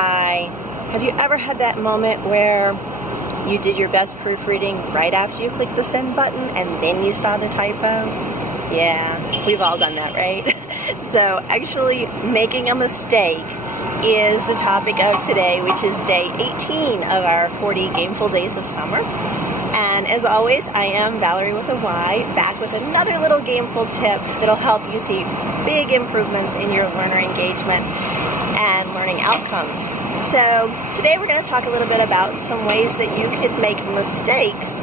Hi. Have you ever had that moment where you did your best proofreading right after you clicked the send button and then you saw the typo? Yeah, we've all done that, right? So actually making a mistake is the topic of today, which is day 18 of our 40 Gameful Days of Summer. And as always, I am Valerie with a Y, back with another little gameful tip that'll help you see big improvements in your learner engagement and learning outcomes. So today we're going to talk a little bit about some ways that you could make mistakes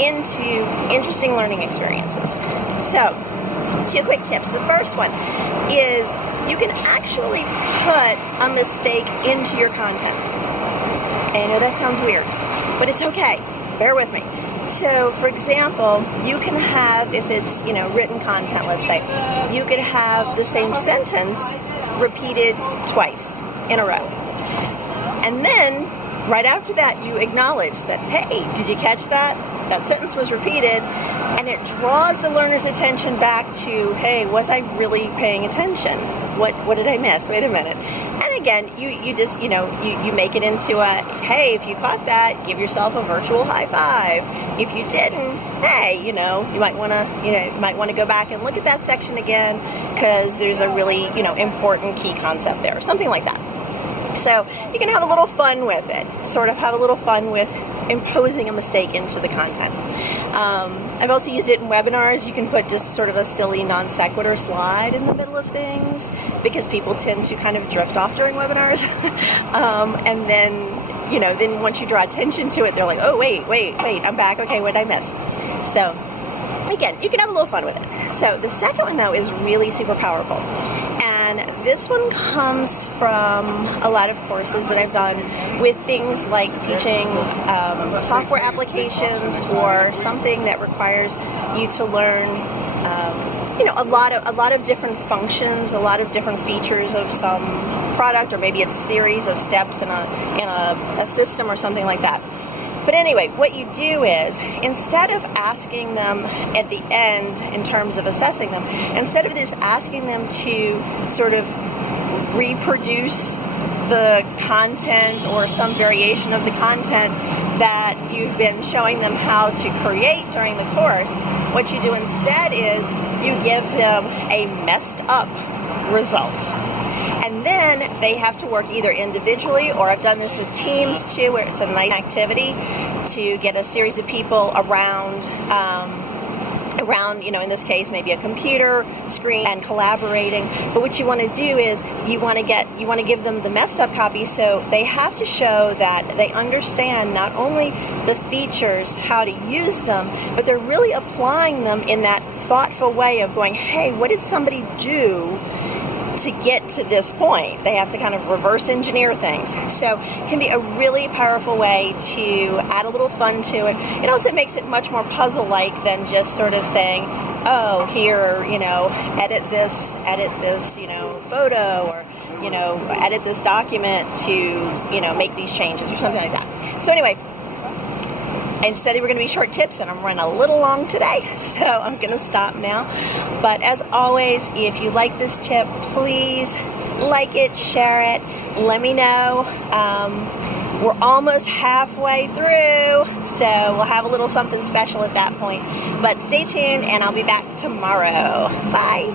into interesting learning experiences. So, 2 quick tips. The first one is you can actually put a mistake into your content. And I know that sounds weird, but it's okay. Bear with me. So, for example, you can have, if it's, written content, let's say, you could have the same sentence repeated twice in a row. And then, right after that, you acknowledge that, hey, did you catch that? That sentence was repeated, and it draws the learner's attention back to, hey, was I really paying attention? What did I miss? Wait a minute. And again, you just, you make it into a, hey, if you caught that, give yourself a virtual high five. If you didn't, hey, you might want to go back and look at that section again because there's a really, important key concept there, or something like that. So you can have a little fun with it, sort of have a little fun with imposing a mistake into the content. I've also used it in webinars. You can put just sort of a silly non sequitur slide in the middle of things because people tend to kind of drift off during webinars. And then once you draw attention to it, they're like, oh, wait, I'm back. Okay, what did I miss? So again, you can have a little fun with it. So the second one, though, is really super powerful. And this one comes from a lot of courses that I've done with things like teaching software applications or something that requires you to learn, a lot of different functions, a lot of different features of some product, or maybe it's a series of steps in a system or something like that. But anyway, what you do is, instead of asking them at the end in terms of assessing them, instead of just asking them to sort of reproduce the content or some variation of the content that you've been showing them how to create during the course, what you do instead is you give them a messed up result. And then they have to work either individually, or I've done this with teams too, where it's a nice activity to get a series of people around, in this case, maybe a computer screen and collaborating. But what you want to do is you want to give them the messed up copy, so they have to show that they understand not only the features, how to use them, but they're really applying them in that thoughtful way of going, hey, what did somebody do to get to this point? They have to kind of reverse engineer things. So it can be a really powerful way to add a little fun to it. It also makes it much more puzzle-like than just sort of saying, oh, here, edit this, photo, or, edit this document to, make these changes or something like that. So anyway, and said they were going to be short tips, and I'm running a little long today, so I'm going to stop now. But as always, if you like this tip, please like it, share it, let me know. We're almost halfway through, so we'll have a little something special at that point. But stay tuned, and I'll be back tomorrow. Bye.